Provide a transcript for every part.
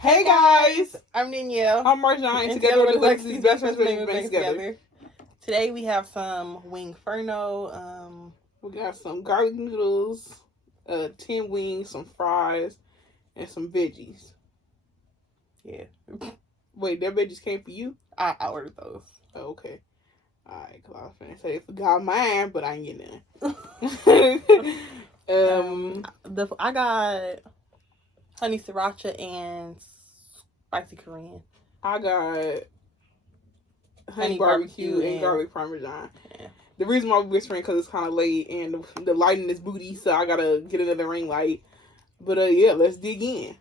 Hey guys, I'm Danielle. I'm Marjan, and together we're Delexiseats, best friends making things together. Today we have some wingferno. We got some garlic noodles, 10 wings, some fries, and some veggies. Yeah. Wait, that veggies came for you? I ordered those. Oh, okay. Alright, cause I was finna say forgot mine, but I ain't getting none. I got honey sriracha and spicy Korean. I got honey barbecue and garlic parmesan. Yeah. The reason why we're whispering because it's kind of late and the light in this booty, so I gotta get another ring light. But yeah, let's dig in.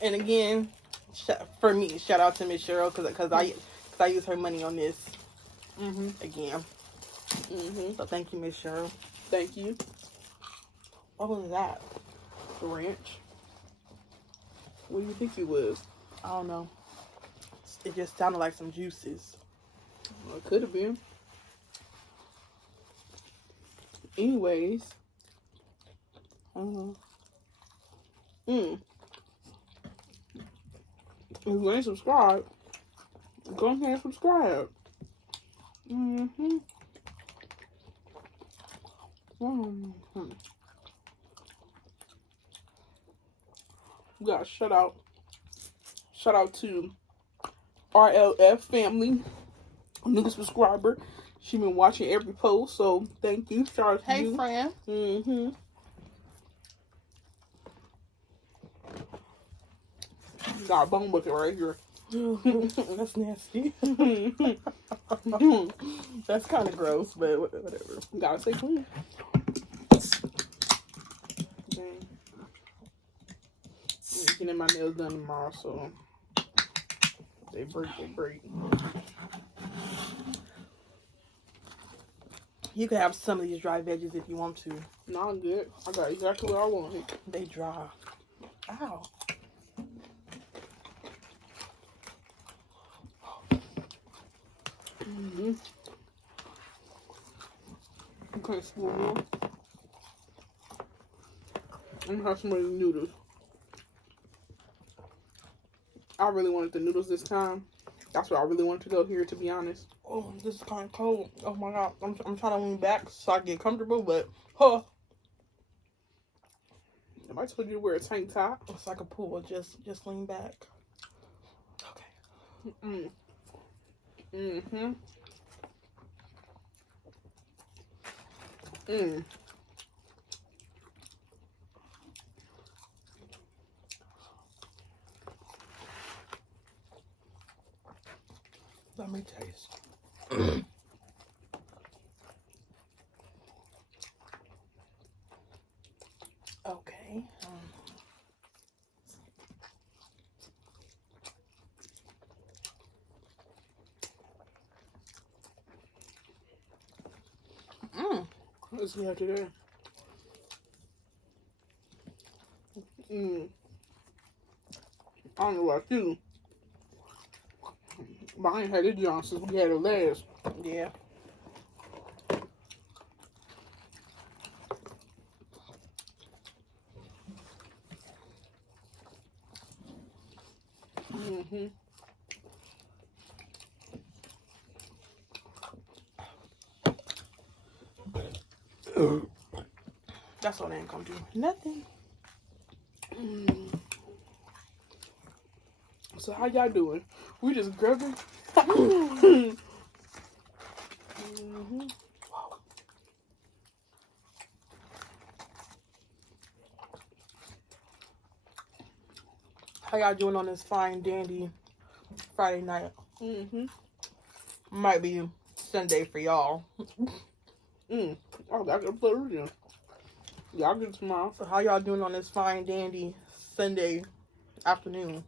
And again, for me, shout out to Miss Cheryl because I use her money on this again. So thank you, Miss Cheryl. Thank you. What was that? The ranch. What do you think it was? I don't know. It just sounded like some juices. Well, it could have been. Anyways. If you ain't subscribed, go ahead and subscribe. We got shout out to RLF family, new subscriber. She been watching every post, so thank you. Shout out to you. Hey, friend. Got a bone with it right here. That's nasty. That's kind of gross, but whatever. Gotta stay clean. I'm getting my nails done tomorrow, so they break. You can have some of these dry veggies if you want to. No, I'm good. I got exactly what I wanted. They dry. Ow. Okay, spoon more. I'm gonna have some of these noodles. I really wanted the noodles this time. That's where I really wanted to go here, to be honest. Oh, this is kind of cold. Oh my god, I'm trying to lean back so I get comfortable, but huh. If I told you to wear a tank top, it's like a pool. Just lean back. Okay. Let me taste. Okay. Let's see after that. I don't know about you, but I ain't had this John since we had it last. Yeah. That's what I ain't gonna do. Nothing. So how y'all doing? We just grubbing. How y'all doing on this fine dandy Friday night? Might be Sunday for y'all. Oh, that's a pleasure. Y'all get it tomorrow. So how y'all doing on this fine dandy Sunday afternoon?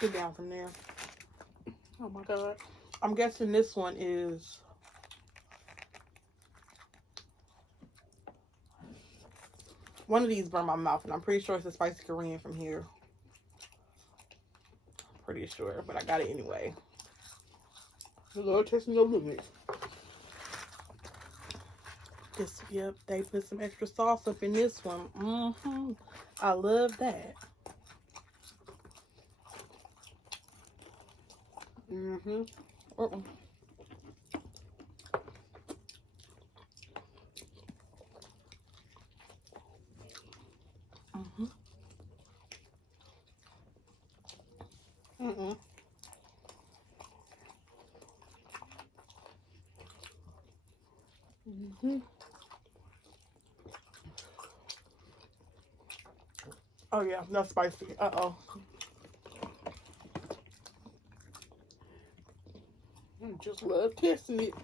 Get down from there. Oh my god. I'm guessing this one is One of these burned my mouth, and I'm pretty sure it's a spicy Korean from here. Pretty sure, but I got it anyway. A little testing your limits. This, yep, they put some extra sauce up in this one. I love that. Oh yeah, that's spicy. Uh-oh. I just love testing it.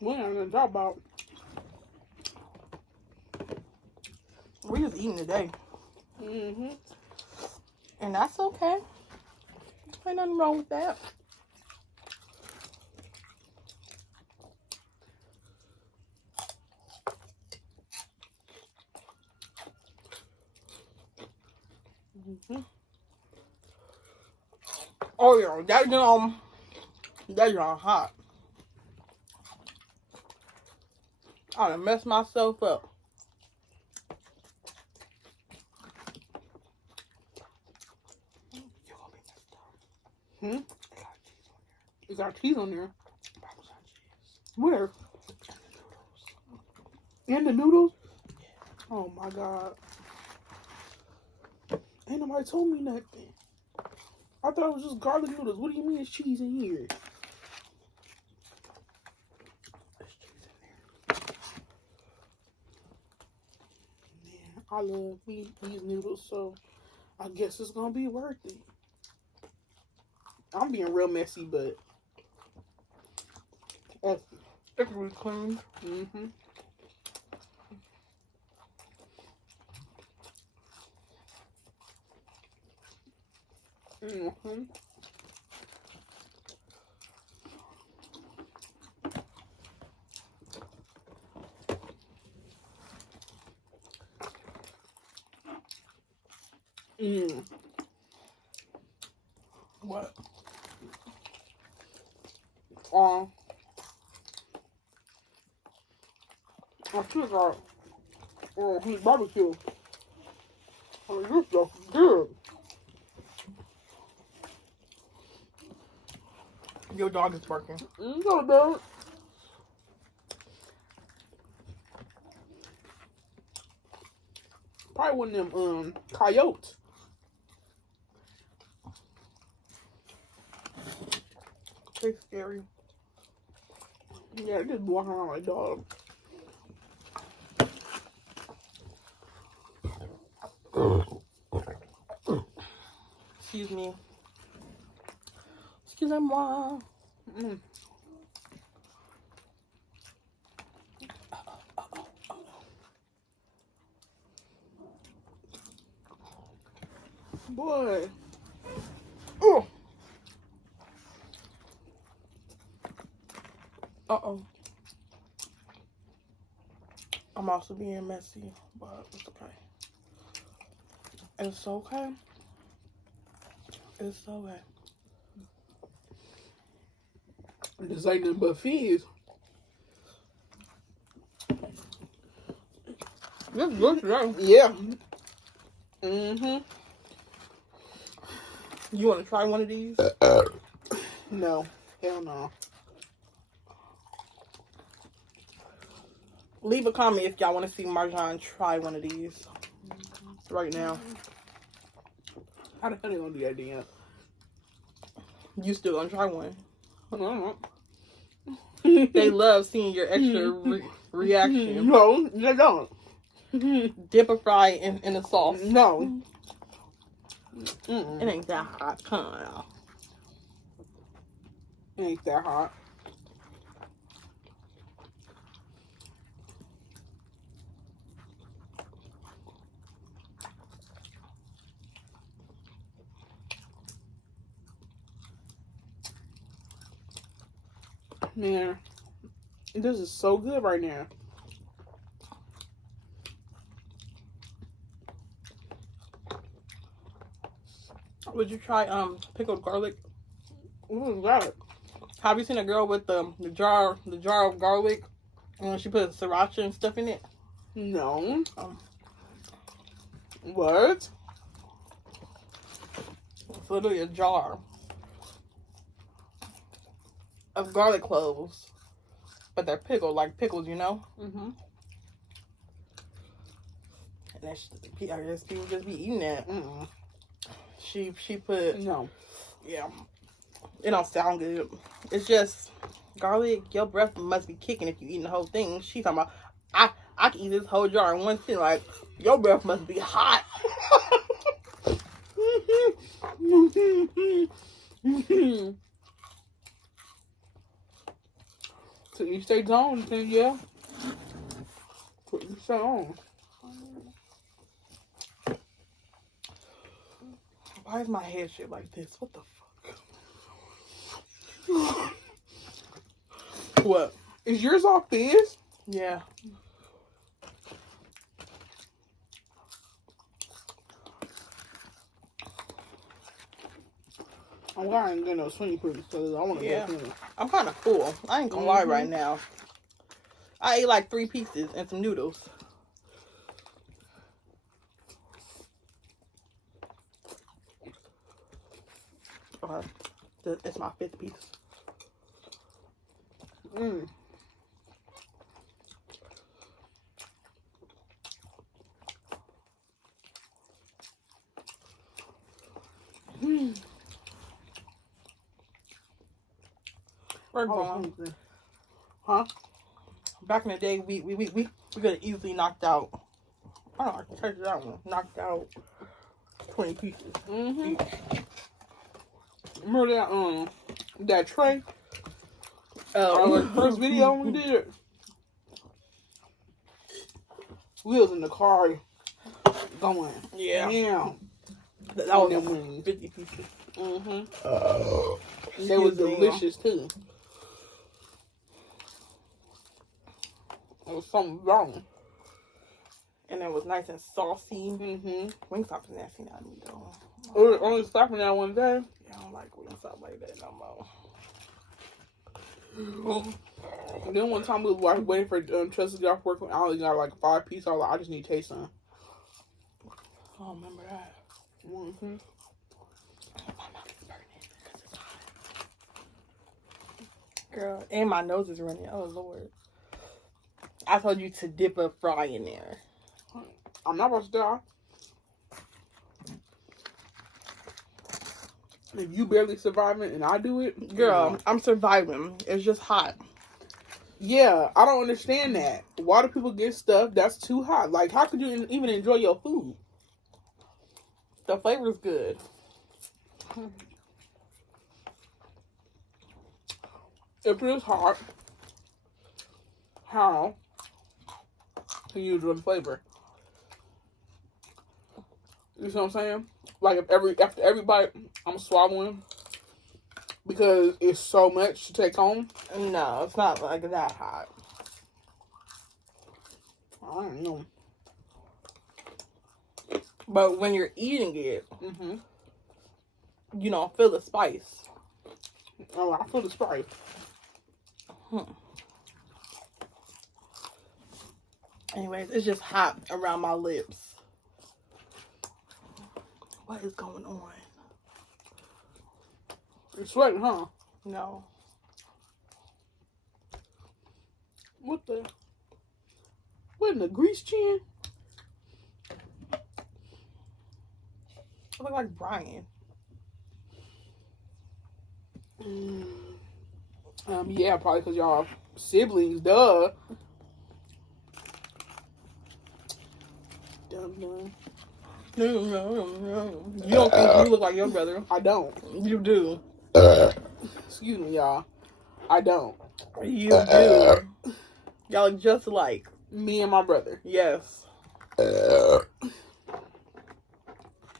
We ain't gonna talk about. We just eating today. And that's okay. Ain't nothing wrong with that. Oh yeah, that hot. I done messed myself up. You got cheese on there. Where? In the noodles? Oh my god. Ain't nobody told me nothing. I thought it was just garlic noodles. What do you mean there's cheese in here? There's cheese in there. Man, I love these noodles, so I guess it's gonna be worth it. I'm being real messy, but it's really clean. What? I still got heat barbecue. Oh, this stuff is good. Your dog is barking. No, no. Probably one of them coyotes. They're scary. Yeah, they just walking around like dogs. Excuse me. Excusez-moi. Boy. Oh. Uh-oh. I'm also being messy, but it's okay. It's okay. It's okay. This ain't nothing but fizz. This good, right? Yeah. You want to try one of these? No. Hell no. Leave a comment if y'all want to see Marjan try one of these right now. How the hell they gonna do that, Danielle? You still gonna try one? I don't know. They love seeing your extra reaction. No, they don't. Dip a fry in the sauce. No. It ain't that hot. Come on. It ain't that hot. Man, this is so good right now. Would you try pickled garlic? What is that? Have you seen a girl with the jar of garlic and she put sriracha and stuff in it? No. What? It's literally a jar of garlic cloves, but they're pickled like pickles, you know. And that's, I guess people just be eating that. She put No. Yeah, it don't sound good. It's just garlic. Your breath must be kicking if you eating the whole thing. She talking about I can eat this whole jar in one sitting. Like, your breath must be hot. So you stay on, then yeah. Put you stay on. Why is my head shaped like this? What the fuck? What? Is yours off this? Yeah. I'm glad I ain't getting no swing pretty because I want to go swing. I'm kind of full. I ain't gonna lie right now. I ate like 3 pieces and some noodles. Okay. It's my 5th piece. We're going. Huh? Back in the day, we could have easily knocked out. I don't know. I can tell you that one. Knocked out 20 pieces. Each. Remember that tray? Our first video we did. We was in the car going. Yeah. Damn. That was them 50 pieces. They was delicious too. There was something wrong. And it was nice and saucy. Wingstop's nasty now, though. Only stopping that one day. Yeah, I don't like Wingstop like that no more. And then one time we was waiting for Trust to get off work, I only got like 5 pieces. I was like, I just need to taste some. I don't remember that. My mouth is burning because it's hot. Girl, and my nose is running. Oh, Lord. I told you to dip a fry in there. I'm not about to die. If you barely surviving and I do it, girl, I'm surviving. It's just hot. Yeah, I don't understand that. Why do people get stuff that's too hot? Like, how could you even enjoy your food? The flavor's good. If it's hot, how can you enjoy the flavor? You see what I'm saying? Like, after every bite, I'm swallowing because it's so much to take home. No, it's not like that hot. I don't know. But when you're eating it, you don't feel the spice. Oh, I feel the spice. Anyways, it's just hot around my lips. What is going on? You're sweating, huh? No. What in the grease chin? I look like Brian. Yeah, probably because y'all siblings, duh. Dumb. No. You don't think you look like your brother? I don't. You do. Excuse me, y'all. I don't. You do. Y'all look just alike. Me and my brother. Yes.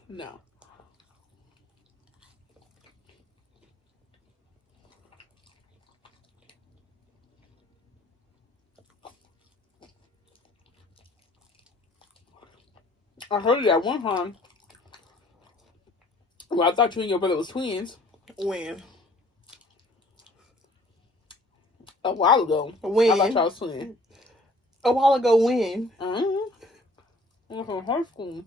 No. I heard you that one time. Well, I thought you and your brother was twins. When? A while ago. When? I thought y'all was twins. A while ago when? Mm-hmm. From high school.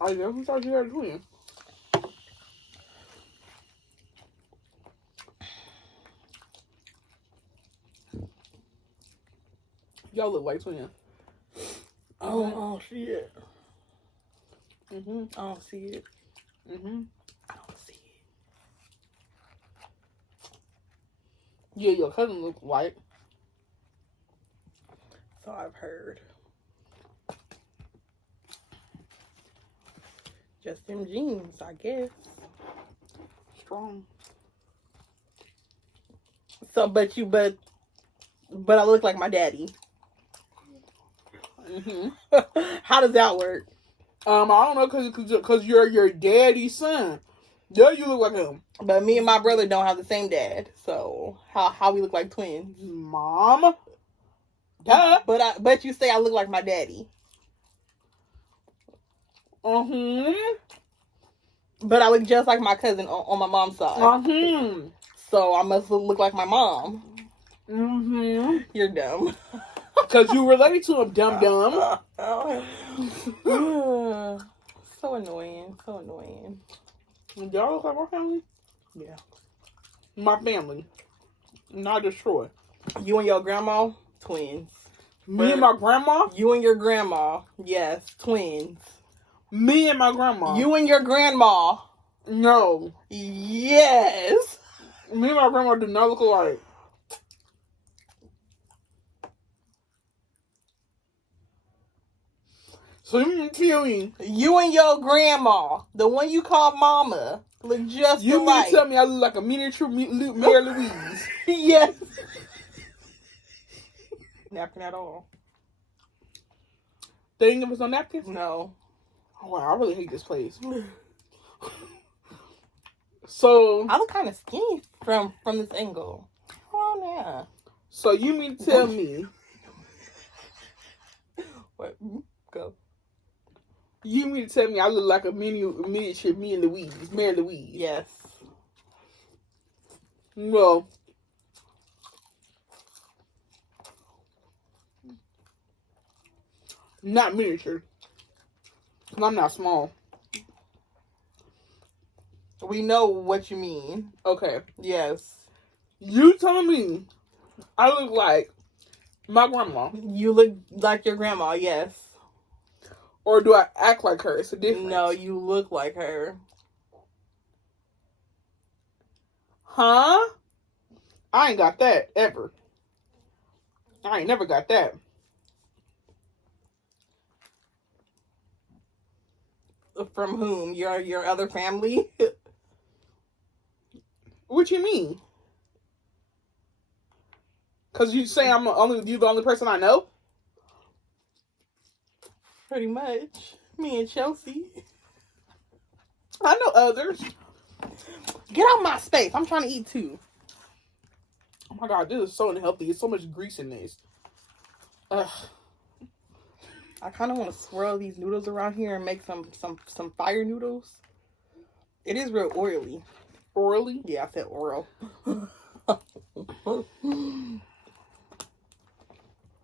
I never thought you had a twin. Y'all look like twins. Oh, I don't see it. Mm-hmm. I don't see it. Mm-hmm. I don't see it. Yeah, your cousin look white. So I've heard. Just them jeans, I guess. Strong. So, but I look like my daddy. Mm-hmm. How does that work? I don't know, cause you're your daddy's son. Yeah, you look like him. But me and my brother don't have the same dad, so how we look like twins? Mom. Duh. But you say I look like my daddy. Mm-hmm. But I look just like my cousin on my mom's side. Mm-hmm. So I must look like my mom. Mm-hmm. You're dumb. Cause you related to him, dumb. So annoying. So annoying. Y'all look like my family? Yeah. My family. Not destroy. You and your grandma, twins. Me and my grandma? You and your grandma, yes, twins. Me and my grandma. You and your grandma. No. Yes. Me and my grandma do not look alike. So you tell me. You and your grandma, the one you call mama, look just you alike. You mean to tell me I look like a miniature Mary Louise? Yes. Napkin at all. They didn't give us no napkins? No. Oh, wow, I really hate this place. So I look kind of skinny from this angle. Oh yeah. So you mean to tell me? What? Go. You mean to tell me I look like a miniature Mary Louise? Yes. Well, not miniature. I'm not small. We know what you mean. Okay. Yes. You telling me I look like my grandma? You look like your grandma, yes. Or do I act like her? It's a difference. No, you look like her. Huh? I ain't got that ever. I ain't never got that. From whom? Your other family? What you mean? Cause you say you the only person I know? Pretty much. Me and Chelsea. I know others. Get out my space. I'm trying to eat too. Oh my god, this is so unhealthy. There's so much grease in this. Ugh. I kind of want to swirl these noodles around here and make some fire noodles. It is real oily. Orally? Yeah, I said oral.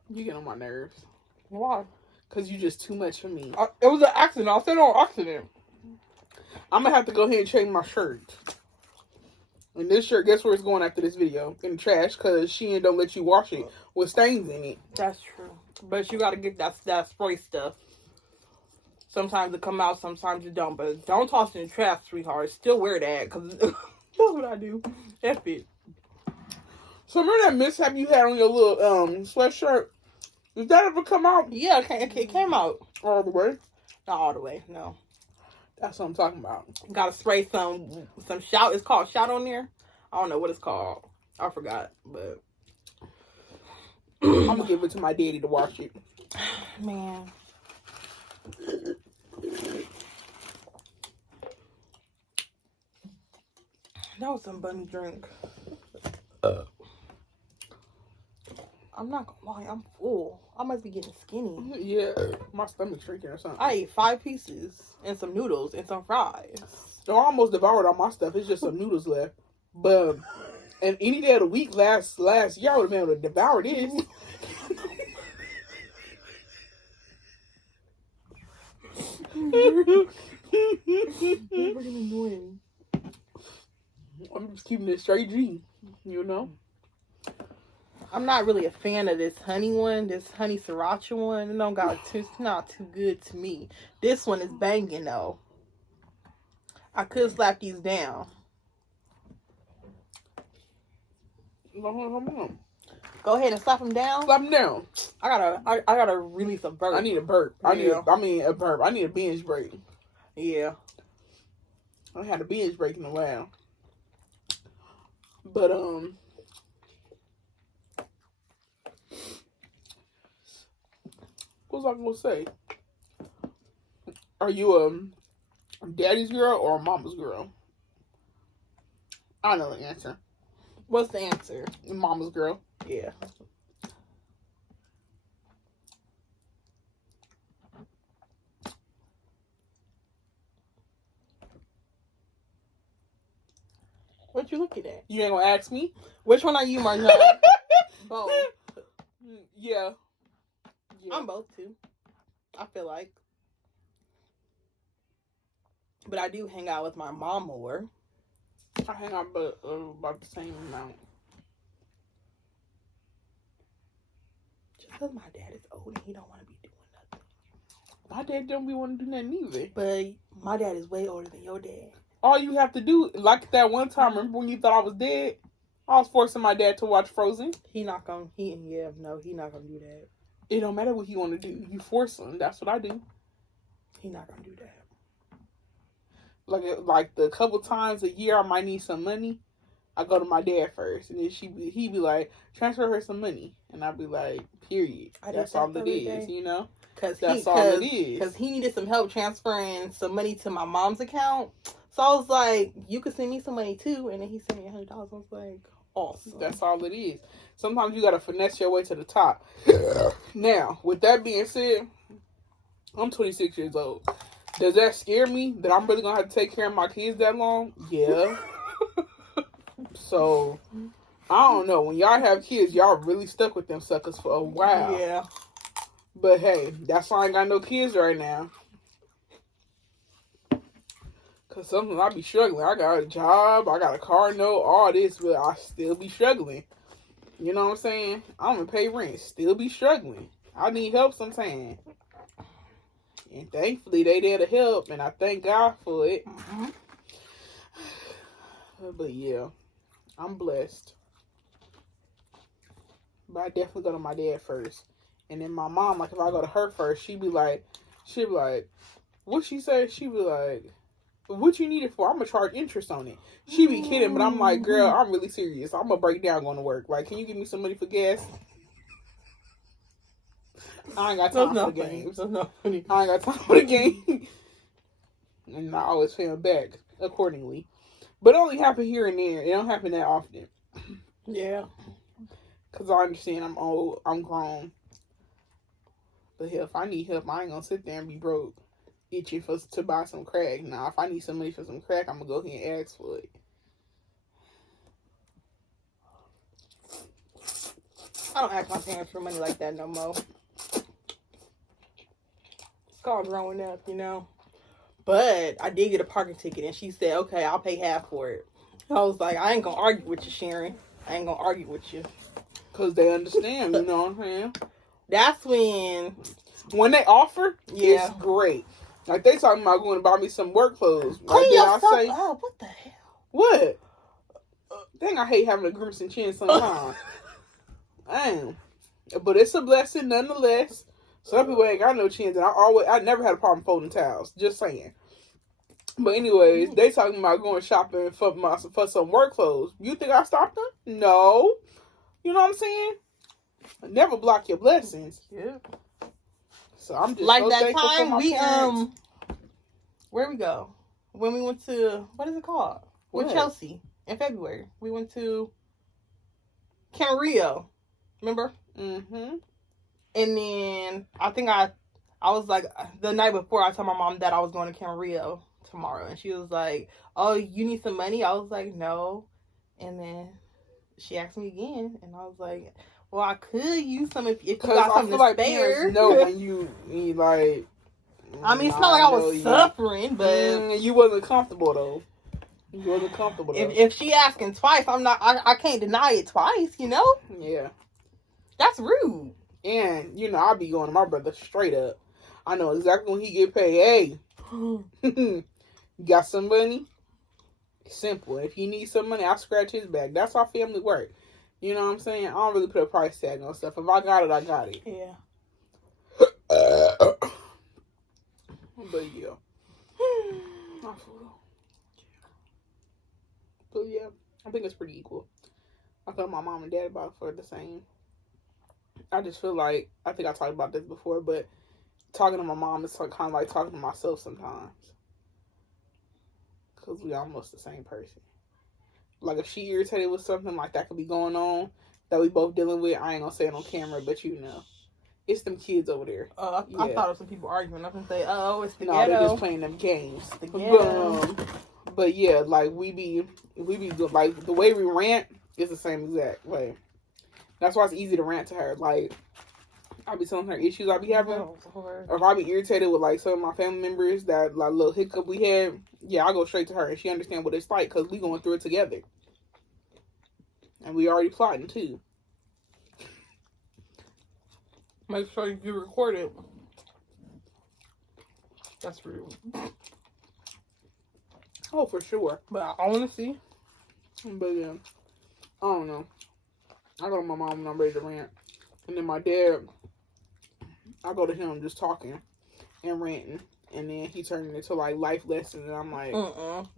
You get on my nerves. Why? Because you just too much for me. It was an accident. I said on accident. I'm going to have to go ahead and change my shirt. And this shirt, guess where it's going after this video? In the trash, because she don't let you wash it with stains in it. That's true. But you got to get that spray stuff. Sometimes it come out, sometimes it don't. But don't toss it in the trash, sweetheart. Still wear that, because that's what I do. F it. So remember that mishap you had on your little sweatshirt? Did that ever come out? Yeah, it came out. All the way? Not all the way, no. That's what I'm talking about. Gotta spray some shout. It's called shout on there. I don't know what it's called. I forgot, but I'm gonna give it to my daddy to wash it. Man. That was some bunny drink. I I'm not gonna lie, I'm full. I must be getting skinny. Yeah, my stomach's shrinking or something. I ate 5 pieces and some noodles and some fries. No, I almost devoured all my stuff. It's just some noodles left. But and any day of the week last year, I would have been able to devour this. I'm just keeping it straight G, you know. I'm not really a fan of this honey one, this honey sriracha one. It don't got too, it's not too good to me. This one is banging though. I could slap these down. Go ahead and slap them down. Slap them down. I gotta release a burp. I need a burp. I need a burp. I need a binge break. Yeah. I had a binge break in a while. But what was I gonna say? Are you a daddy's girl or a mama's girl? I know the answer. What's the answer? Mama's girl. Yeah. What you looking at? You ain't gonna ask me? Which one are you, Marjan? Both. Yeah. I'm both too. I feel like. But I do hang out with my mom more. I hang out about the same amount. Just because my dad is old and he don't want to be doing nothing. My dad don't be want to do nothing either. But my dad is way older than your dad. All you have to do, like that one time, remember when you thought I was dead? I was forcing my dad to watch Frozen. He not gonna do that. It don't matter what he want to do. You force him. That's what I do. He not gonna do that. Like the couple times a year I might need some money, I go to my dad first, and then he be like, transfer her some money, and I'd be like, period. That's all it is, you know. That's all it is. Because he needed some help transferring some money to my mom's account. So I was like, you could send me some money too. And then he sent me $100. I was like, awesome. That's all it is. Sometimes you got to finesse your way to the top. Now, with that being said, I'm 26 years old. Does that scare me that I'm really going to have to take care of my kids that long? Yeah. So, I don't know. When y'all have kids, y'all really stuck with them suckers for a while. Yeah. But hey, that's why I ain't got no kids right now. Because sometimes I be struggling. I got a job, I got a car note, all this, but I still be struggling. You know what I'm saying? I'm going to pay rent, still be struggling. I need help sometimes. And thankfully, they there to help, and I thank God for it. Mm-hmm. But yeah, I'm blessed. But I definitely go to my dad first. And then my mom, like, if I go to her first, she'd be like, what she say? She'd be like, what you need it for? I'm going to charge interest on it. She be kidding, but I'm like, girl, I'm really serious. I'm going to break down going to work. Like, can you give me some money for gas? I ain't got time for the games. I ain't got time for the game. And I always pay them back accordingly. But it only happen here and there. It don't happen that often. Yeah. Because I understand I'm old. I'm grown. But hell, if I need help, I ain't going to sit there and be broke. Itching to buy some crack. Now, if I need some money for some crack, I'm going to go ahead and ask for it. I don't ask my parents for money like that no more. It's called growing up, you know. But I did get a parking ticket, and she said, okay, I'll pay half for it. I was like, I ain't going to argue with you, Sharon. I ain't going to argue with you. Because they understand, you know what I'm saying? That's when they offer, yeah, it's great. Like, they talking about going to buy me some work clothes. Clean yourself up. What the hell? What? Dang, I hate having a grimacing chin sometimes. Damn. But it's a blessing nonetheless. Some people ain't got no chins, and I never had a problem folding towels. Just saying. But anyways, they talking about going shopping for some work clothes. You think I stopped them? No. You know what I'm saying? Never block your blessings. Yeah. So I'm just like so that thankful time for my parents. Where we go? When we went to, what is it called? With Chelsea in February. We went to Camarillo. Remember? Mm-hmm. And then I think I was like, the night before, I told my mom that I was going to Camarillo tomorrow. And she was like, oh, you need some money? I was like, no. And then she asked me again. And I was like, well, I could use some if you got something to spare. Know when you need, like... I mean, it's not like I was suffering, but... you wasn't comfortable, though. You wasn't comfortable, though. If she asking twice, I can't deny it twice, you know? Yeah. That's rude. And, you know, I be going to my brother straight up. I know exactly when he get paid. Hey, you got some money? Simple. If he needs some money, I'll scratch his back. That's how family work. You know what I'm saying? I don't really put a price tag on stuff. If I got it, I got it. Yeah. But yeah. But yeah, I think it's pretty equal. I thought my mom and dad about for the same. I just feel like, I think I talked about this before, but talking to my mom is kind of like talking to myself sometimes. Because we almost the same person. Like, if she irritated with something like that could be going on, that we both dealing with, I ain't going to say it on camera, but you know. It's them kids over there. I thought it was some people arguing. I was going to say, oh, it's the ghetto. No, they're just playing them games. The ghetto. But yeah, like, we be like, the way we rant is the same exact way. That's why it's easy to rant to her. Like, I'll be telling her issues I be having. Or if I be irritated with, like, some of my family members, that, like, little hiccup we had, yeah, I'll go straight to her. And she understand what it's like, because we going through it together. And we already plotting, too. Make sure you record it. That's rude. Oh, for sure. But I want to see. But, yeah. I don't know. I go to my mom when I'm ready to rant. And then my dad, I go to him just talking and ranting. And then he turned it into, like, life lessons. And I'm like...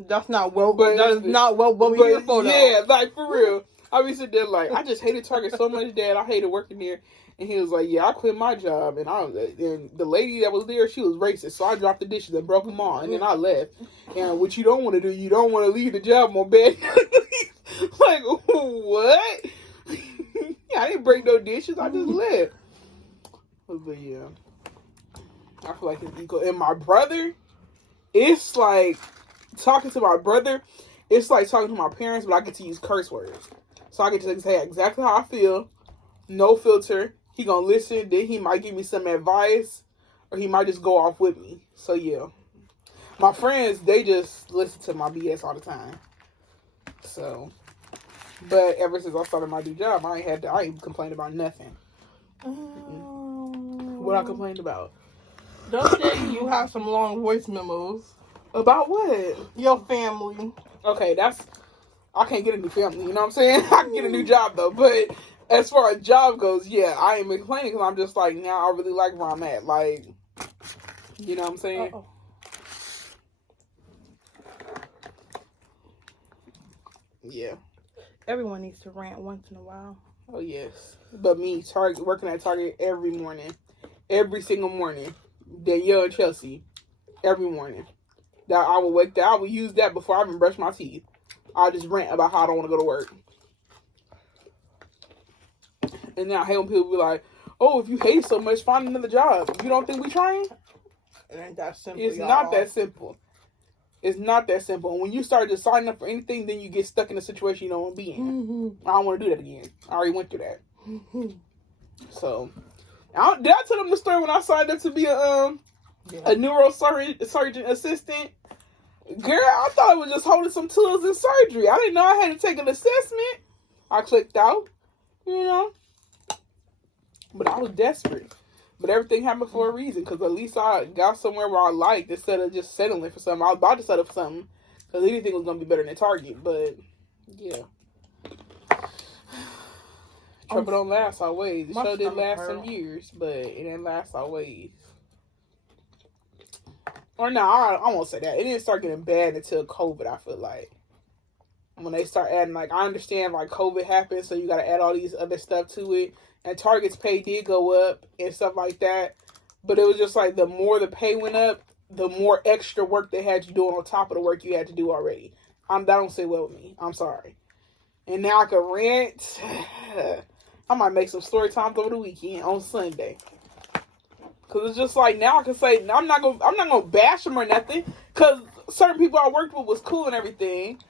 That's not what we're here for, though. Yeah, like, for real. I be sitting there like, I just hated Target so much, Dad. I hated working there. And he was like, yeah, I quit my job. And the lady that was there, she was racist. So I dropped the dishes and broke them all. And then I left. And what you don't want to do, you don't want to leave the job on bad. Like, what? I didn't break no dishes. I just left. But yeah. I feel like it's equal. And my brother, it's like talking to my brother. It's like talking to my parents, but I get to use curse words. So I get to say exactly how I feel. No filter. He gonna listen. Then he might give me some advice. Or he might just go off with me. So yeah. My friends, they just listen to my BS all the time. So. But ever since I started my new job, I ain't complained about nothing. What I complained about? Don't say you have some long voice memos. About what? Your family. Okay, I can't get a new family, you know what I'm saying? I can get a new job, though. But as far as job goes, yeah, I ain't been complaining because I'm just like, now I really like where I'm at. Like, you know what I'm saying? Uh-oh. Yeah. Everyone needs to rant once in a while. Oh, yes. But me, working at Target every morning. Every single morning. Danielle and Chelsea. Every morning. That I will use that before I even brush my teeth. I'll just rant about how I don't want to go to work. And then I hate when people be like, oh, if you hate it so much, find another job. You don't think we trying? It ain't that simple, It's not that simple. It's not that simple. And when you start just signing up for anything, then you get stuck in a situation you don't want to be in. Mm-hmm. I don't want to do that again. I already went through that. Mm-hmm. So, did I tell them the story when I signed up to be a neurosurgeon assistant? Girl, I thought I was just holding some tools in surgery. I didn't know I had to take an assessment. I clicked out, you know. But I was desperate. But everything happened for a reason, because at least I got somewhere where I liked instead of just settling for something. I was about to settle for something, because anything was going to be better than Target. But, yeah. Trouble don't last always. The show did last some years, but it didn't last always. Or no, I won't say that. It didn't start getting bad until COVID, I feel like. When they start adding, like, I understand, like, COVID happened, so you got to add all these other stuff to it. And Target's pay did go up and stuff like that. But it was just like the more the pay went up, the more extra work they had you doing on top of the work you had to do already. That don't sit well with me. I'm sorry. And now I can rant. I might make some story times over the weekend on Sunday. Cause it's just like now I can say I'm not gonna bash them or nothing. Cause certain people I worked with was cool and everything.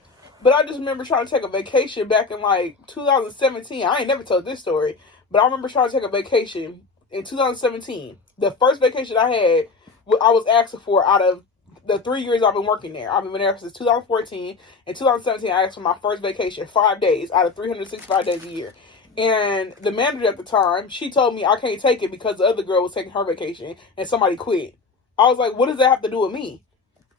But I just remember trying to take a vacation back in like 2017. I ain't never told this story, but I remember trying to take a vacation in 2017. The first vacation I had, I was asking for out of the 3 years I've been working there. I've been there since 2014. In 2017, I asked for my first vacation, 5 days out of 365 days a year. And the manager at the time, she told me I can't take it because the other girl was taking her vacation and somebody quit. I was like, what does that have to do with me?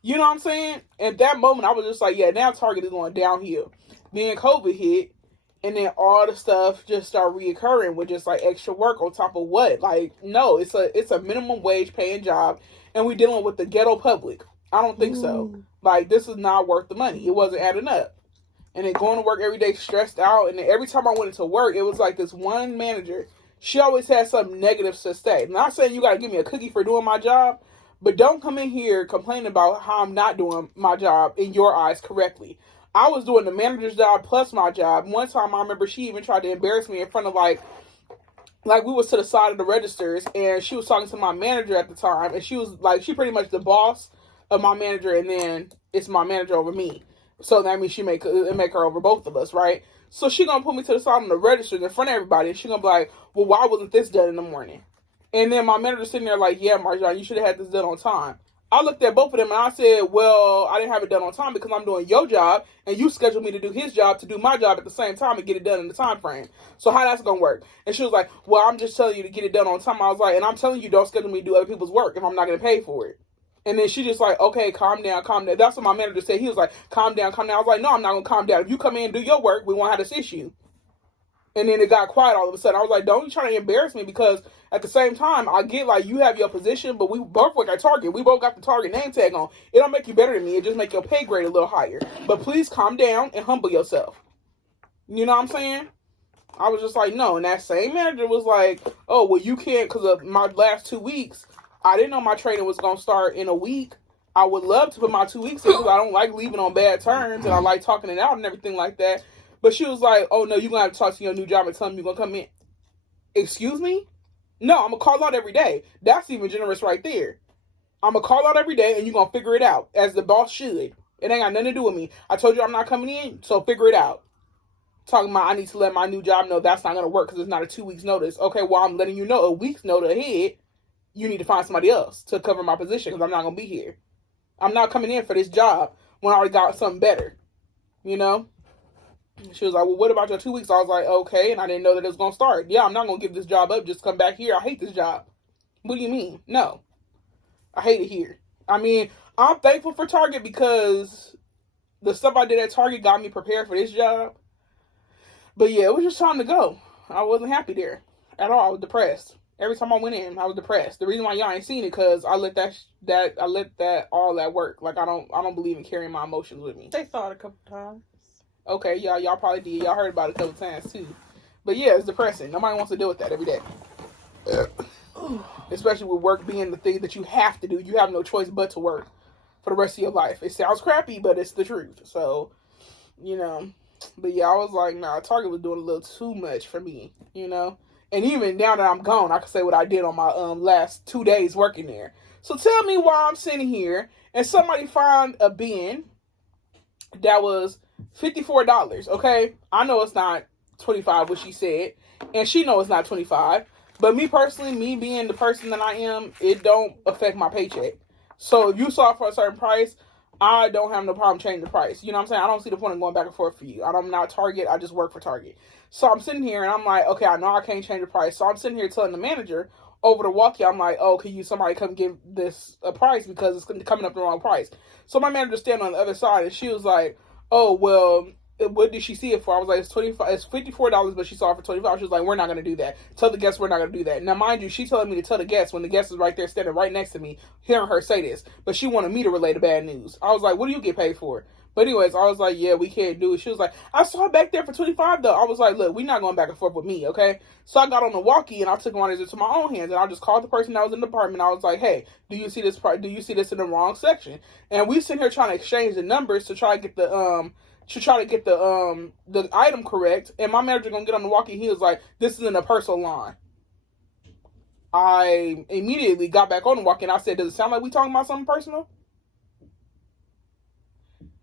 You know what I'm saying? At that moment, I was just like, yeah, now Target is going downhill. Then COVID hit, and then all the stuff just started reoccurring with just like extra work on top of what? Like, no, it's a minimum wage paying job, and we're dealing with the ghetto public. I don't think so. Like, this is not worth the money. It wasn't adding up. And then going to work every day stressed out, and then every time I went into work, it was like this one manager. She always had something negative to say. Not saying you got to give me a cookie for doing my job, but don't come in here complaining about how I'm not doing my job in your eyes correctly. I was doing the manager's job plus my job. One time I remember she even tried to embarrass me in front of like we was to the side of the registers, and she was talking to my manager at the time, and she was like, she pretty much the boss of my manager, and then it's my manager over me. So that means she make her over both of us, right? So she gonna put me to the side on the register in front of everybody, and she gonna be like, well, why wasn't this done in the morning? And then my manager sitting there like, yeah, Marjan, you should have had this done on time. I looked at both of them and I said, well, I didn't have it done on time because I'm doing your job and you scheduled me to do his job to do my job at the same time and get it done in the time frame. So how that's going to work? And she was like, well, I'm just telling you to get it done on time. I was like, and I'm telling you don't schedule me to do other people's work if I'm not going to pay for it. And then she just like, okay, calm down, calm down. That's what my manager said. He was like, calm down, calm down. I was like, no, I'm not going to calm down. If you come in and do your work, we won't have this issue. And then it got quiet all of a sudden. I was like, don't you try to embarrass me, because at the same time, I get like you have your position, but we both work at Target. We both got the Target name tag on. It don't make you better than me. It just make your pay grade a little higher. But please calm down and humble yourself. You know what I'm saying? I was just like, no. And that same manager was like, oh, well, you can't, because of my last 2 weeks, I didn't know my training was going to start in a week. I would love to put my 2 weeks in because I don't like leaving on bad terms and I like talking it out and everything like that. But she was like, oh, no, you're going to have to talk to your new job and tell them you're going to come in. Excuse me? No, I'm going to call out every day. That's even generous right there. I'm going to call out every day and you're going to figure it out, as the boss should. It ain't got nothing to do with me. I told you I'm not coming in, so figure it out. Talking about I need to let my new job know that's not going to work because it's not a 2 weeks notice. Okay, well, I'm letting you know a week's notice ahead. You need to find somebody else to cover my position because I'm not going to be here. I'm not coming in for this job when I already got something better. You know? She was like, well, what about your 2 weeks? I was like, okay, and I didn't know that it was going to start. Yeah, I'm not going to give this job up. Just come back here. I hate this job. What do you mean? No. I hate it here. I mean, I'm thankful for Target because the stuff I did at Target got me prepared for this job. But yeah, it was just time to go. I wasn't happy there at all. I was depressed. Every time I went in, I was depressed. The reason why y'all ain't seen it because I let all that work. Like I don't believe in carrying my emotions with me. They saw it a couple times. Okay, y'all probably did. Y'all heard about it a couple times too. But yeah, it's depressing. Nobody wants to deal with that every day. Especially with work being the thing that you have to do. You have no choice but to work for the rest of your life. It sounds crappy, but it's the truth. So, you know. But yeah, I was like, nah, Target was doing a little too much for me, you know. And even now that I'm gone, I can say what I did on my last 2 days working there. So tell me why I'm sitting here and somebody found a bin that was $54, okay? I know it's not $25, what she said, and she knows it's not $25. But me personally, me being the person that I am, it don't affect my paycheck. So if you saw it for a certain price, I don't have no problem changing the price. You know what I'm saying? I don't see the point in going back and forth for you. I'm not Target. I just work for Target. So I'm sitting here and I'm like, okay, I know I can't change the price. So I'm sitting here telling the manager over the walkie, I'm like, oh, can somebody come give this a price because it's coming up the wrong price. So my manager standing on the other side and she was like, oh, well, what did she see it for? I was like, it's $54, but she saw it for $25. She was like, we're not going to do that. Tell the guests we're not going to do that. Now, mind you, she telling me to tell the guests when the guest is right there standing right next to me, hearing her say this. But she wanted me to relay the bad news. I was like, what do you get paid for? But anyways, I was like, yeah, we can't do it. She was like, I saw it back there for $25 though. I was like, look, we're not going back and forth with me, okay? So I got on the walkie and I took matters into my own hands and I just called the person that was in the department. I was like, hey, do you see this in the wrong section? And we sitting here trying to exchange the numbers to try to get the to try to get the item correct, and my manager gonna get on the walkie. He was like, "This isn't a personal line." I immediately got back on the walkie and I said, "Does it sound like we talking about something personal?"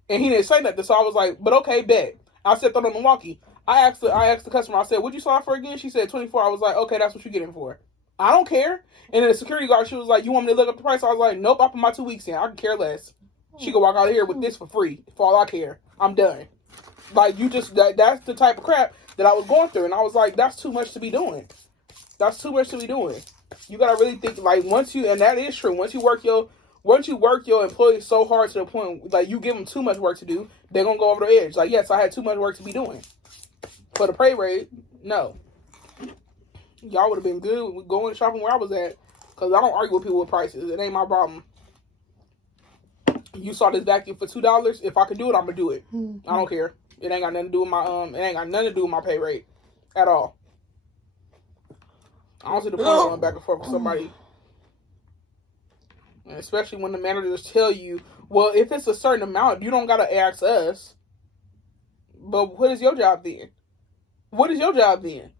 And he didn't say nothing, so I was like, "But okay, bet." I said that on the walkie. I asked the customer. I said, "What'd you sign for again?" She said 24. I was like, "Okay, that's what you're getting for." I don't care. And then the security guard, she was like, "You want me to look up the price?" I was like, "Nope, I put my 2 weeks in. I can care less." She could walk out of here with this for free. For all I care, I'm done. Like, you just that's the type of crap that I was going through, and I was like, "That's too much to be doing. That's too much to be doing." You gotta really think, like, once you, and that is true. Once you work your employees so hard to the point, like, you give them too much work to do, they're gonna go over the edge. Like, yes, I had too much work to be doing. For the pay rate, no. Y'all would have been good with going shopping where I was at, because I don't argue with people with prices. It ain't my problem. You saw this vacuum for $2. If I could do it, I'm gonna do it. I don't care. It ain't got nothing to do with my It ain't got nothing to do with my pay rate at all. I don't see the point of going back and forth with somebody. And especially when the managers tell you, well, if it's a certain amount, you don't gotta ask us. But what is your job then? What is your job then?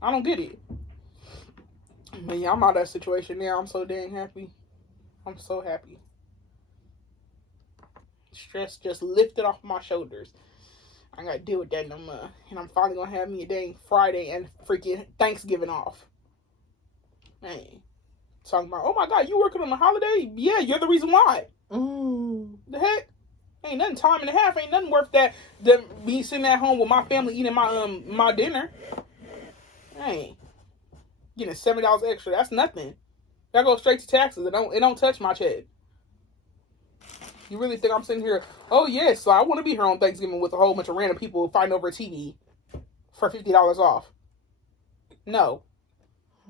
I don't get it. But yeah, I'm out of that situation now. I'm so dang happy. I'm so happy. Stress just lifted off my shoulders. I gotta deal with that no more. And I'm finally gonna have me a dang Friday and freaking Thanksgiving off. Man. Talking about, oh my God, you working on a holiday? Yeah, you're the reason why. The heck? Ain't nothing time and a half. Ain't nothing worth that than me sitting at home with my family eating my dinner. Hey, getting $7 extra. That's nothing. That goes straight to taxes. It don't touch my check. You really think I'm sitting here? Oh yes, so I want to be here on Thanksgiving with a whole bunch of random people fighting over a TV for $50 off? No,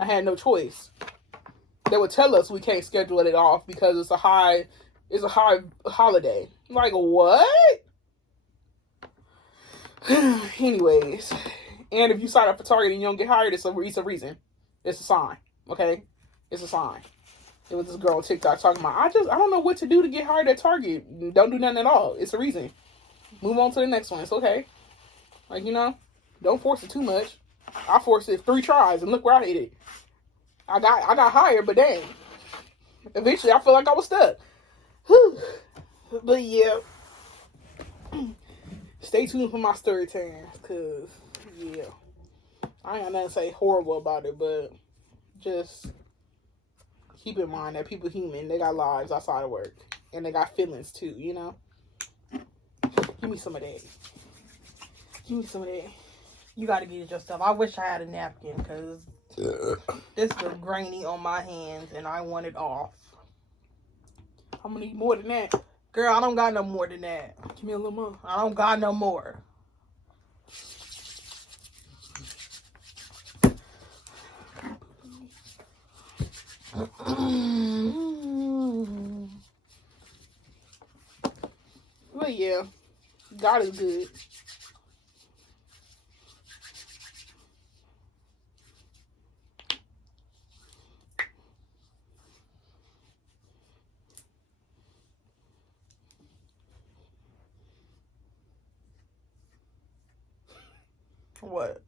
I had no choice. They would tell us we can't schedule it off because it's a high holiday. Like, what? Anyways, and if you sign up for Target and you don't get hired, it's a reason. It's a sign. Okay, it's a sign. It was this girl on TikTok talking about, I don't know what to do to get hired at Target. Don't do nothing at all. It's a reason. Move on to the next one. It's okay. Like, don't force it too much. I forced it 3 tries and look where I hit it. I got hired, but dang. Eventually I feel like I was stuck. Whew. But yeah. Stay tuned for my story times, cause yeah. I ain't got nothing to say horrible about it, but just keep in mind that people human, they got lives outside of work. And they got feelings too, Give me some of that. Give me some of that. You gotta get it yourself. I wish I had a napkin, because this was grainy on my hands and I want it off. I'm gonna need more than that. Girl, I don't got no more than that. Give me a little more. I don't got no more. But yeah, God is good. What?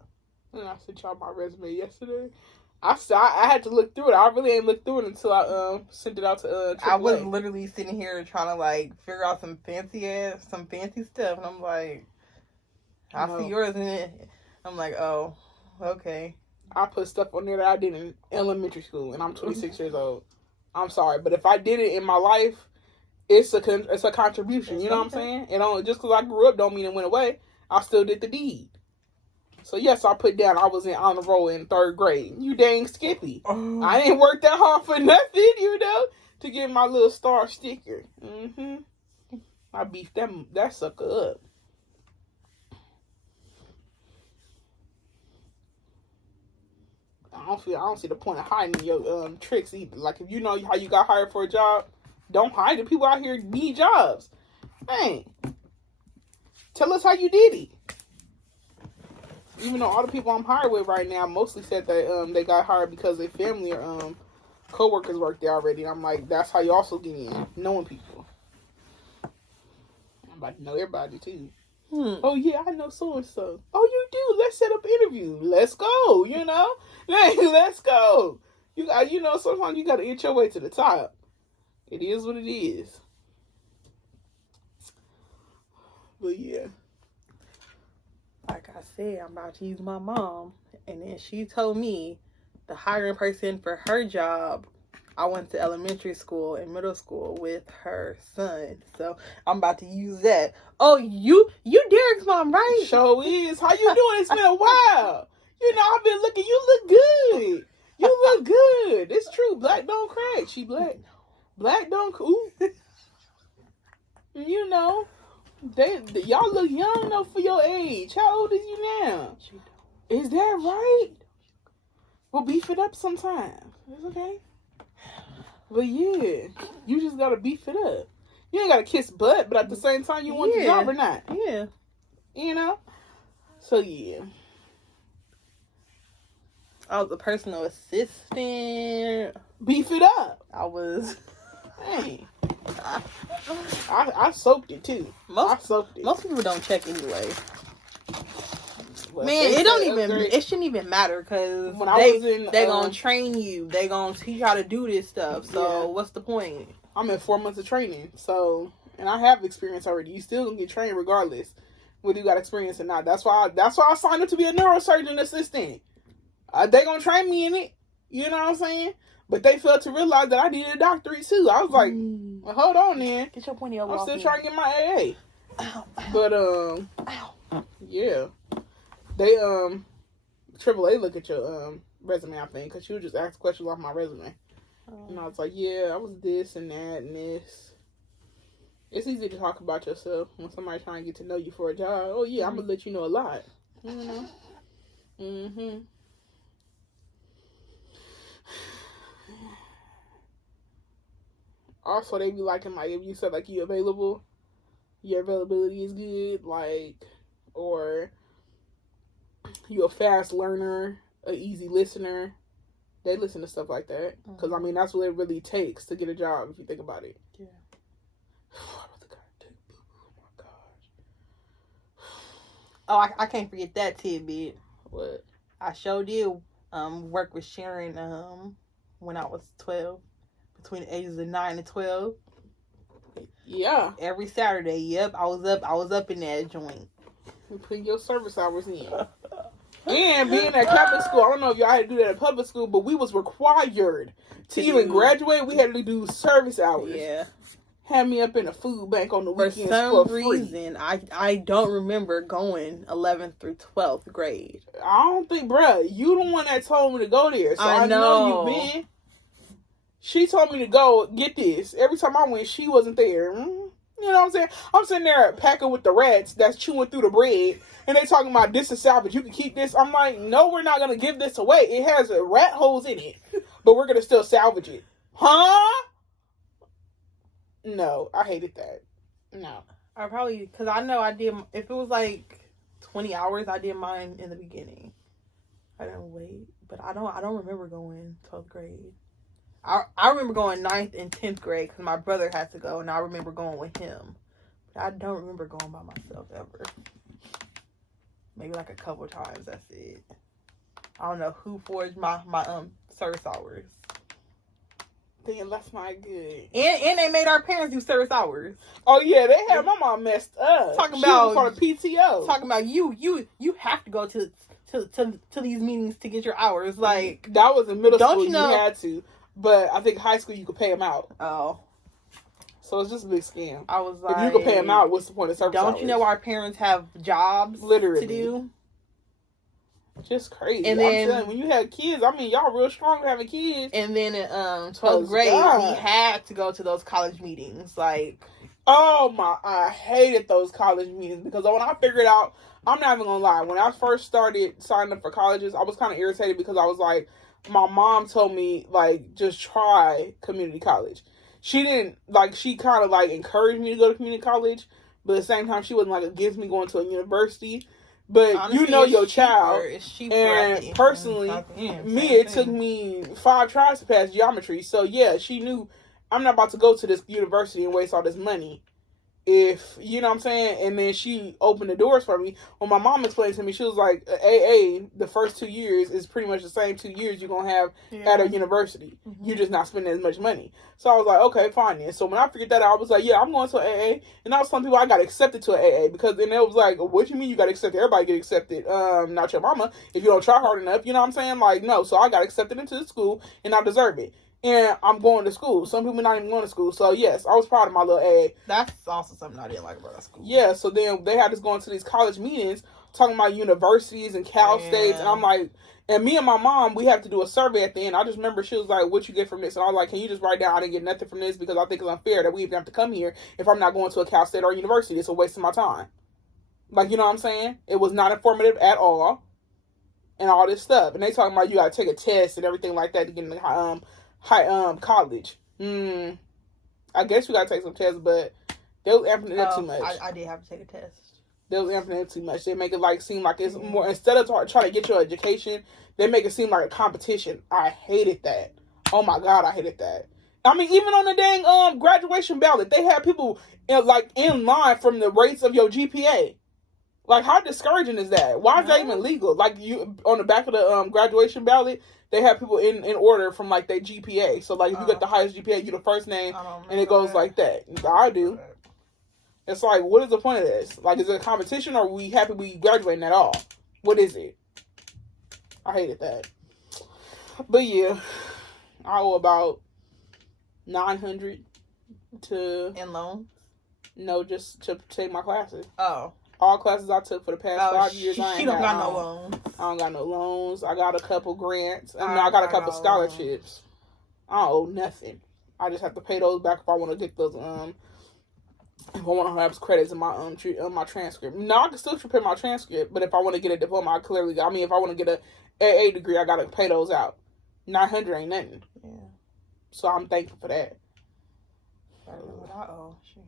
And I sent y'all my resume yesterday. I had to look through it. I really ain't looked through it until I sent it out to AAA. I was literally sitting here trying to figure out some fancy stuff, and I'm like, I see yours in it. I'm like, oh, okay. I put stuff on there that I did in elementary school, and I'm 26 years old. I'm sorry, but if I did it in my life, it's a contribution. You know what I'm saying? And just because I grew up don't mean it went away. I still did the deed. So yes, I put down I was in honor roll in 3rd grade. You dang Skippy. I ain't worked that hard for nothing, to get my little star sticker. I beefed that sucker up. I don't see the point of hiding your tricks either. Like, if you know how you got hired for a job, don't hide it. People out here need jobs. Man, tell us how you did it. Even though all the people I'm hired with right now mostly said that they got hired because their family or co-workers worked there already. I'm like, that's how you also get in, knowing people. about to know everybody too. Oh yeah, I know so and so. Oh, you do? Let's set up an interview. Let's go. You know, let's go. You know, sometimes you got to inch your way to the top. It is what it is. But yeah, like I said, I'm about to use my mom, and then she told me the hiring person for her job. I went to elementary school and middle school with her son, so I'm about to use that. Oh, you Derek's mom, right? Sure is. How you doing? It's been a while. You know, I've been looking. You look good. You look good. It's true. Black don't crack. She black. Black don't. Ooh. You know, y'all look young enough for your age. How old is you now? Is that right? We'll beef it up sometime. It's okay. But yeah, you just gotta beef it up. You ain't gotta kiss butt, but at the same time, you want the job or not. Yeah. You know? So yeah. I was a personal assistant. Beef it up. I was. Hey. I soaked it too. I soaked it. Most people don't check anyway. Well, man, it shouldn't even matter because they gonna train you. They gonna teach you how to do this stuff. So what's the point? I'm in 4 months of training. So, and I have experience already. You still gonna get trained regardless whether you got experience or not. That's why I signed up to be a neurosurgeon assistant. They gonna train me in it. You know what I'm saying? But they failed to realize that I needed a doctorate too. I was like, well, hold on then. Get your pointy elbow I'm still trying to get my AA. Ow, ow. But Ow. yeah. They AAA look at your resume, I think, because she would just ask questions off my resume. And I was like, yeah, I was this and that and this. It's easy to talk about yourself when somebody's trying to get to know you for a job. Oh yeah, I'm gonna let you know a lot. You know? Mm-hmm. Also, they be liking, like, if you said, like, you available, your availability is good, like, or you a fast learner, a easy listener. They listen to stuff like that. Because, I mean, that's what it really takes to get a job, if you think about it. Yeah. I really gotta take boo-boo. Oh, my gosh. Oh, I can't forget that tidbit. What? I sure did work with Sharon when I was 12. Between the ages of 9 and 12. Yeah. Every Saturday, yep. I was up in that joint. You putting your service hours in. And being at Catholic school, I don't know if y'all had to do that at public school, but we was required to even graduate. We had to do service hours. Yeah. Had me up in a food bank on the weekends for some free. reason, I don't remember going 11th through 12th grade. I don't think, bruh, you the one that told me to go there. So I know you've been. She told me to go, get this. Every time I went, she wasn't there. You know what I'm saying? I'm sitting there packing with the rats that's chewing through the bread. And they talking about this is salvage. You can keep this. I'm like, no, we're not going to give this away. It has rat holes in it. But we're going to still salvage it. Huh? No, I hated that. No. I probably, because I know I did, if it was like 20 hours, I did mine in the beginning. I didn't wait. But I don't remember going 12th grade. I remember going 9th and 10th grade because my brother had to go, and I remember going with him. But I don't remember going by myself ever. Maybe like a couple times, that's it. I don't know who forged my service hours. Damn, that's not good. And they made our parents do service hours. Oh yeah, they had my mom messed up. Talking about for the PTO. Talking about you have to go to these meetings to get your hours. Like that was in middle school. You know, you had to. But I think high school you could pay them out. Oh. So it's just a big scam. I was like, if you could pay them out, what's the point of service hours? You know our parents have jobs literally to do? Just crazy. And then, I'm telling you, when you had kids, I mean, y'all real strong having kids. And then in 12th grade, we had to go to those college meetings. Like, oh my, I hated those college meetings because when I figured out, I'm not even gonna lie, when I first started signing up for colleges, I was kind of irritated because I was like, my mom told me, like, just try community college. She didn't, like, she kind of, like, encouraged me to go to community college, but at the same time, she wasn't, like, against me going to a university. But honestly, you know your child. It's cheaper, and personally, it took me 5 tries to pass geometry. So, yeah, she knew I'm not about to go to this university and waste all this money if, you know what I'm saying? And then she opened the doors for me. When my mom explained to me, she was like, AA, the first 2 years is pretty much the same 2 years you're going to have at a university. Mm-hmm. You're just not spending as much money. So I was like, okay, fine then. So when I figured that out, I was like, yeah, I'm going to an AA. And I was telling people I got accepted to an AA, because then it was like, what you mean you got accepted? Everybody get accepted. Not your mama. If you don't try hard enough, you know what I'm saying? Like, no. So I got accepted into the school, and I deserve it. And I'm going to school. Some people not even going to school. So, yes, I was proud of my little AA. That's also something I didn't like about that school. Yeah, so then they had us going to these college meetings talking about universities and Cal States. And I'm like, and me and my mom, we have to do a survey at the end. I just remember she was like, what you get from this? And I was like, can you just write down I didn't get nothing from this, because I think it's unfair that we even have to come here if I'm not going to a Cal State or a university. It's a waste of my time. Like, you know what I'm saying? It was not informative at all. And all this stuff. And they talking about you got to take a test and everything like that to get in the college. I guess we gotta take some tests, but they was amping it up too much. I did have to take a test. They was amping it up too much. They make it like seem like it's more, instead of trying to get your education, they make it seem like a competition. I hated that. Oh my God, I hated that. I mean, even on the dang graduation ballot, they had people in line from the rates of your GPA. Like, how discouraging is that? Why is that even legal? Like, you on the back of the graduation ballot, they have people in order from like their GPA. So like, if you get the highest GPA, you the first name, and it goes like that. I do. It's like, what is the point of this? Like, is it a competition, or are we happy we graduating at all? What is it? I hated that. But yeah, I owe about $900 to in loans. No, just to take my classes. Oh. All classes I took for the past 5 years, I ain't don't got no loans. I don't got no loans. I got a couple grants. I got a couple scholarships. I don't owe nothing. I just have to pay those back if I want to get those. If I want to have credits in my my transcript. No, I can still prepare my transcript, but if I want to get a diploma, if I want to get a AA degree, I gotta pay those out. 900 ain't nothing. Yeah. So I'm thankful for that. I don't know what I owe. Sure.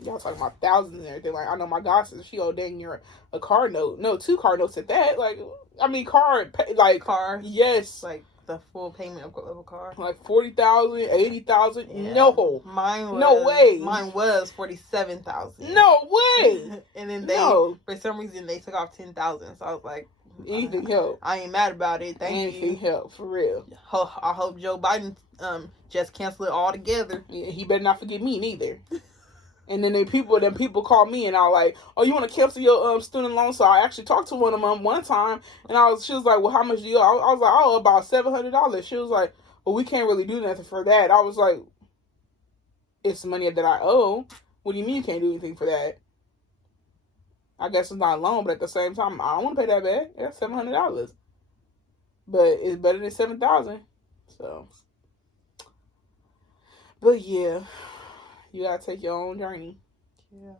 Y'all talking about thousands and everything. Like, I know my godsister, she owed dang near a car note. No, 2 car notes at that. Like, I mean, car. Yes. Like, the full payment of a car. Like, 40,000, 80,000. Yeah. No. No way. Mine was 47,000. No way. And then for some reason, they took off 10,000. So I was like, anything help. I ain't mad about it. Thank you. Anything help, for real. I hope Joe Biden just cancel it all together. Yeah, he better not forget me neither. And then people call me and I was like, oh, you want to cancel your student loan? So I actually talked to one of them one time, and she was like, well, how much do you owe? I was like, oh, about $700. She was like, well, we can't really do nothing for that. I was like, it's money that I owe. What do you mean you can't do anything for that? I guess it's not a loan, but at the same time, I don't want to pay that back. That's $700. But it's better than $7,000. So, but yeah. You gotta take your own journey. Yeah.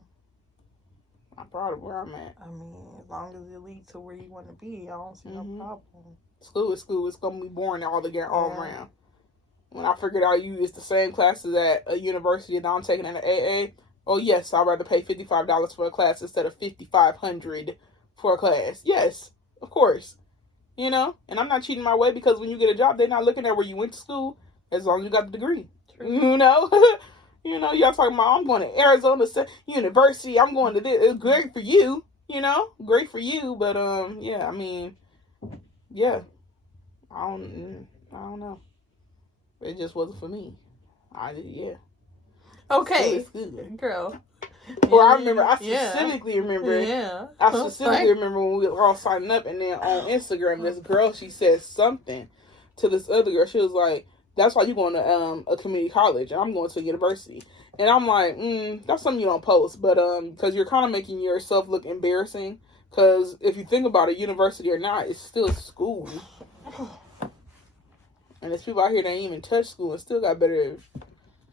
I'm proud of where I'm at. I mean, as long as it leads to where you want to be, I don't see no problem. School is school. It's gonna be boring all around. When I figured out it's the same classes at a university that I'm taking at an AA. Oh yes, I'd rather pay $55 for a class instead of $5,500 for a class. Yes, of course. You know, and I'm not cheating my way, because when you get a job, they're not looking at where you went to school, as long as you got the degree. True. You know. You know, y'all talking about, I'm going to Arizona University, I'm going to this. It's great for you, you know? Great for you, but, yeah, I mean, yeah. I don't know. It just wasn't for me. Yeah. Okay. Girl. Well, I specifically remember when we were all signing up, and then on Instagram, this girl, she said something to this other girl. She was like, that's why you're going to a community college, and I'm going to a university. And I'm like, that's something you don't post, but because you're kind of making yourself look embarrassing. Because if you think about it, university or not, it's still school. And there's people out here that ain't even touch school and still got better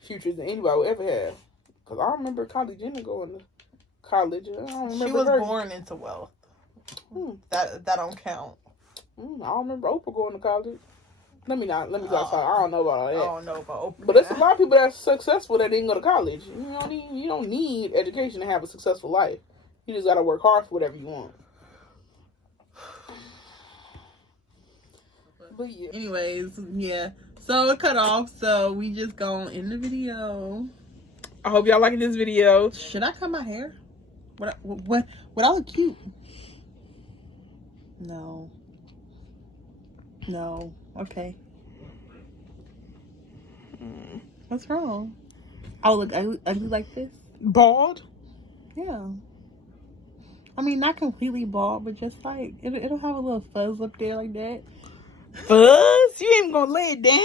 futures than anybody will ever have. Because I remember Kylie Jenner going to college. I don't remember she was born into wealth. That don't count. I don't remember Oprah going to college. Let me stop talking. I don't know about all that. I don't know about Oprah. But there's a lot of people that's successful that didn't go to college. You don't need education to have a successful life. You just gotta work hard for whatever you want. But yeah. Anyways, yeah. So it cut off. So we just gonna end the video. I hope y'all liking this video. Should I cut my hair? Would I look cute? No. No. Okay. What's wrong? I would look ugly like this? Bald? Yeah. I mean, not completely bald, but just like, it'll have a little fuzz up there like that. Fuzz? You ain't gonna lay it down?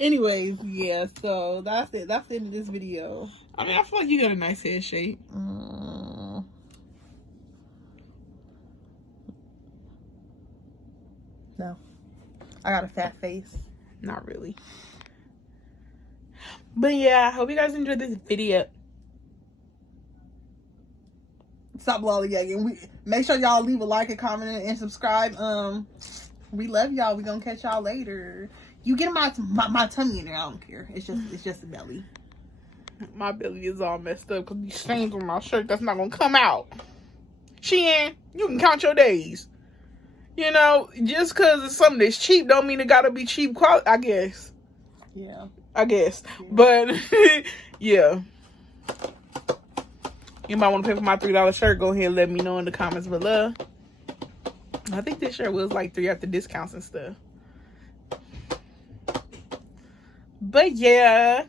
Anyways, yeah, so that's it. That's the end of this video. I mean, I feel like you got a nice head shape. No. I got a fat face. Not really. But yeah, I hope you guys enjoyed this video. Stop lollygagging. Make sure y'all leave a like and comment and subscribe. We love y'all. We gonna catch y'all later. You get my tummy in there. I don't care. It's just the belly. My belly is all messed up because these stains on my shirt that's not gonna come out. Shein, you can count your days. You know, just because it's something that's cheap don't mean it gotta be cheap quality, I guess. Yeah. I guess. Yeah. But, yeah. You might want to pay for my $3 shirt. Go ahead and let me know in the comments below. I think this shirt was like $3 after discounts and stuff. But, yeah.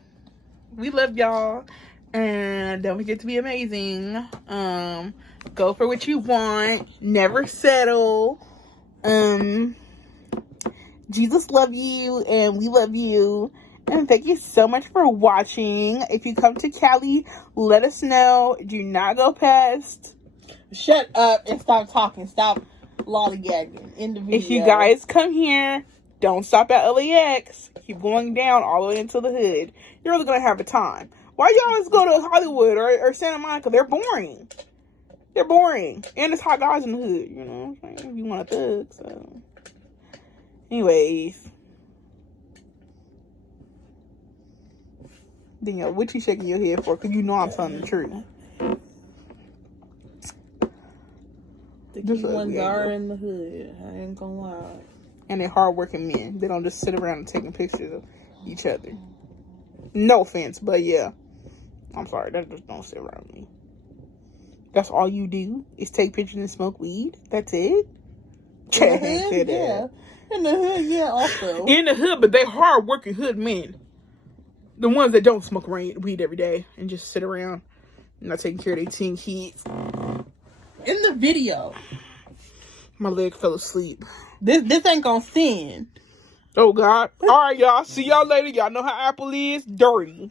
We love y'all. And don't forget to be amazing. Go for what you want. Never settle. Jesus love you and we love you. And thank you so much for watching. If you come to Cali, let us know. Do not go past. Shut up and stop talking. Stop lollygagging in the video. If you guys come here, don't stop at LAX. Keep going down all the way into the hood. You're really going to have a time. Why you always go to Hollywood or Santa Monica? They're boring. They're boring. And it's hot guys in the hood, you know what I'm saying? If you want a thug, so. Anyways. Danielle, what you shaking your head for? Because you know I'm telling the truth. The key ones are in the hood. I ain't gonna lie. And they're hardworking men. They don't just sit around and taking pictures of each other. No offense, but yeah. I'm sorry, that just don't sit around me. That's all you do is take pictures and smoke weed? That's it? In the hood, yeah. In the hood, yeah, also. In the hood, but they hardworking hood men. The ones that don't smoke weed every day and just sit around not taking care of their teen kids. In the video. My leg fell asleep. This ain't gonna sin. Oh, God. All right, y'all. See y'all later. Y'all know how Apple is. Dirty.